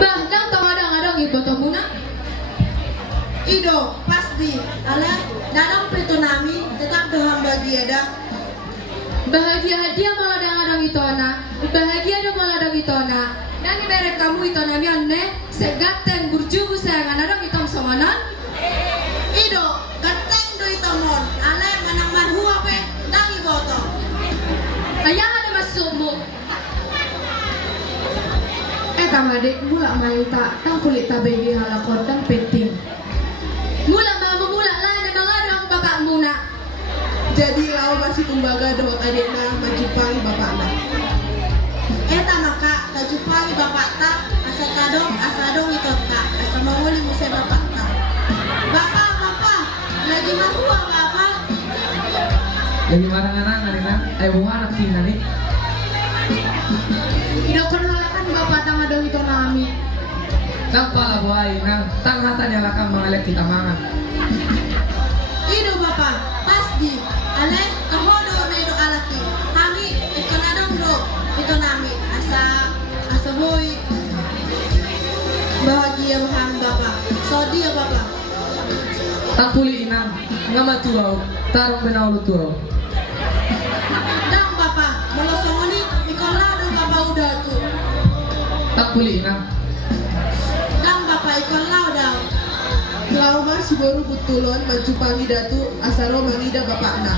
Bahdang tong-adang-adang ibu tomuna. Ido pasti ala dalam peto nami tetap doham bagi ada Bahagia dia maladang-adang itona. Bahagia do maladang itona. Nani merek kamu itona mianne segaten burjubu sayangan adang itom somanan. Ido gateng do itamon ala manang marhua pe dangi boto Ayah ada masukmu. Tamadik mula maita tang kulit tabegi halakot tang penting. Mula mula lah na mga dong bapak muna. jadi lau masih kumbaga do adikna majupangi bapakna eta maka tajupangi bapak ta asadong itot ta asa manguli muse bapak ta bapak lagi marhua bapak Lagi marang-marang na ay bunga anak sina ni. Idokon halakan bapak tang adong ito nami. Kang pala buhay na tanghatan niya lakang mga lek kita mangan. Ido bapak pasti ale kahodo na ido alaki kami ikonadong do ito nami asa boy bahagia bahan bapak so dia bapak Tak puli inang nga maturaw tarong binawlo turaw. dang bapak molosongoni ikolado bapak udah tuh Tak puli inang. dang bapak ikolado daw Lau masih baru betulon maju pangi datu asaro mangida bapakna.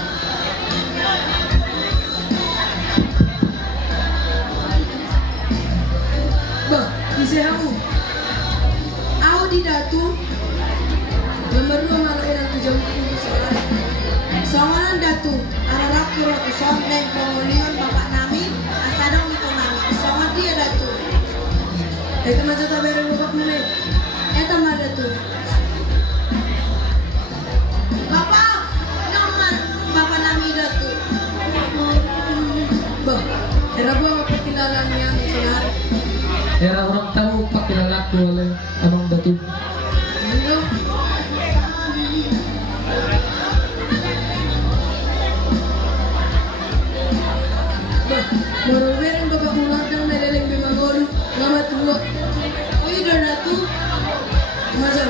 bah isi kamu aku di datu nomor 2 malu enang tujuh songonan datu ararak kuro soneng pengulion bapak nami asadong itu nami songon dia datu itu macam tak bereng bapak nami itu mah datu bapak nomor bapak nami datu bah era buang apa kenalannya misalnya Era orang tahu pak kinalaku oleh amang batu. Moroweren bapak muladang meleleng bimangolu ngamat tuwa. Oh iya datu. Masa.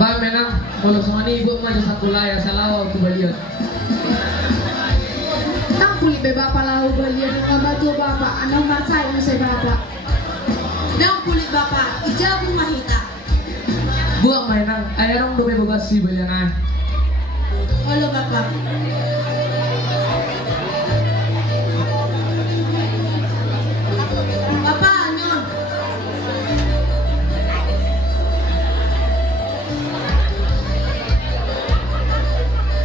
Ba menang kalau semua ni ibu maju satu layar salawa aku balian. Tang kulit be bapak lau balian kabatu bapak anong masay mo sa bapak. Dang kulit bapak ijabu mahita. Buat mainang ayarong dobe babasi balian ay. Halo bapak. Bapak nyon.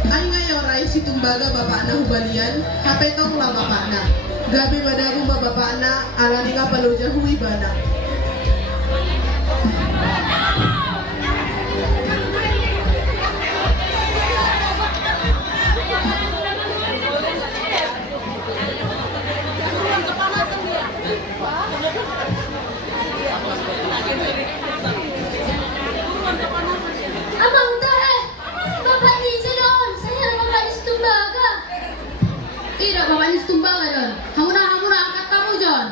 Ay ngayon rai si tumbaga bapakna hubalian, kapetong lah bapakna. Gabi badagu bapakna alani nga paluja hui bana. Abang tahe, bapak ni doon. Saya bapak ni setumbaga. Tidak bapak ni setumbaga doon. Hamuna angkat kamu John.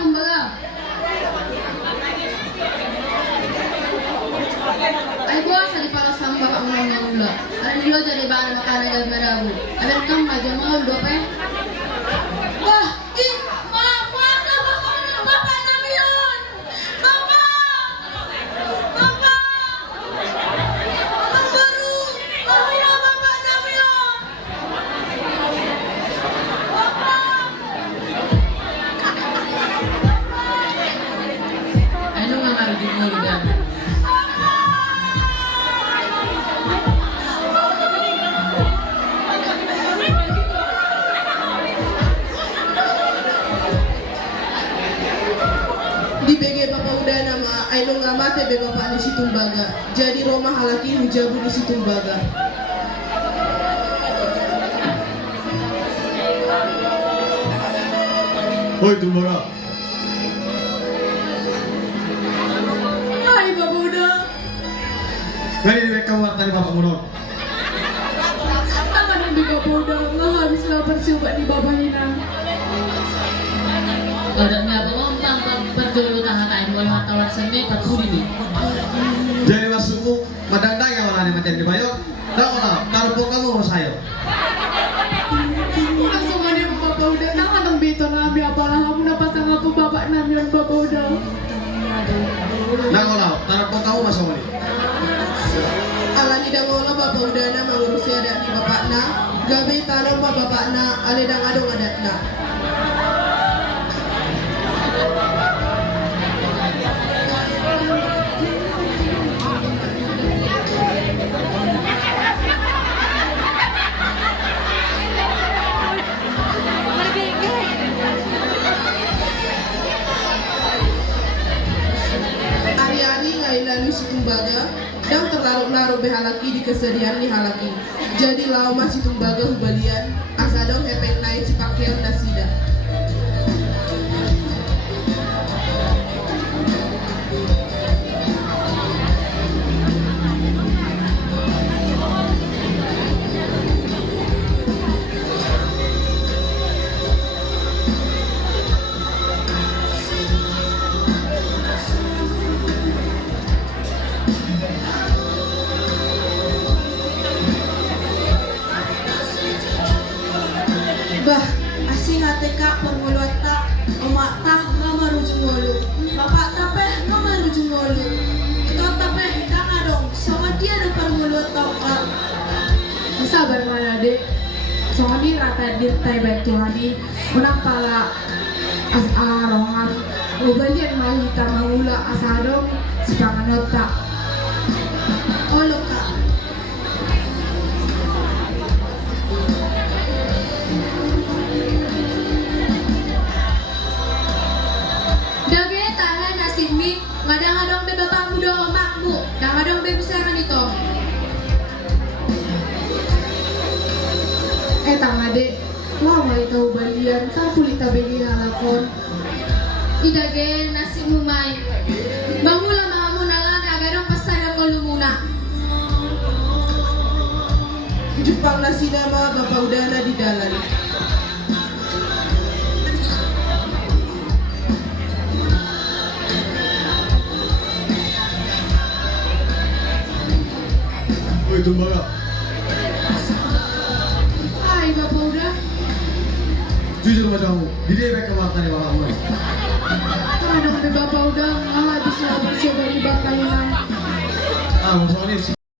Tumbaga. Ay buwas sa para sa bapak mo ng ulo. Ano nilo jadi bahan makanan ng marabu. Alam kang madyo mo ulo pa eh. Bah, masa bapak nami yun. Bapak. Abang baru. Bahula bapak nami yun. Ano nga marugin mo ligan? Aino ngamate be bapak ni si Tumbaga. Jadi Roma halaki hujabu ni si Tumbaga. Hoi Tumbaga, Hai Bapak Uda. ngani di kamu tadi bapak munor. Tangan di Bapak Uda, nggak habis lapar coba di Bapak Hina. Kadangnya apa mau tentang perjolo tahanan walau hatawar seni patuli nih. Jadi masukmu madang-dang yang mana di macam di bayar. Tahu lah, taruh kamu mau saya. Langsung ada Bapak Uda, tangan ang bito namin apalah kamu napasang ako Bapak namin Bapak Uda. Tahu lah, taruh kamu masuk ini. Alani dangola bapak udana mangurusi adat di bapakna. Gabe tanam pa bapakna aledang adong adatna. Ari-ari ngai lalu si Tumbaga dan terlarut-larut behalaki di kesedihan ni halaki. Jadi lau masih Tumbaga hubalian asadong hepeng naik si pakaian nasida. Bah, asing ate kak permuluan tak, emak tak nggak marujung ngolu, bapak tapeh nggak marujung ngolu, kau tapeh kang dong, sama dia ada permuluan tau kak. Sabar mana dek, soalnya ini rata dirtai bantu hadi, menang pala as arongan, ubalian mau kita mangula asadong, sepangan otak. Oh lo kak. Dage tahan nasib mi, ngadang-adang be bapakmu doang makmu, ngadang be besaran itu. Tang ade, mau mai tahu balian, tak pulita begi halakon. Idage nasibmu mai. Bangula mahamu nalan agadong pasarang kolumuna. Jepang nasi nama bapak udana di dalam. Hoi Tumbaga, Hai Bapak Uda, jujur macammu. Di dia kamu tadi bapak munor. tangan ang Bapak Uda, nggak habis lapar coba di Bapak Hina. Ah, musuh ini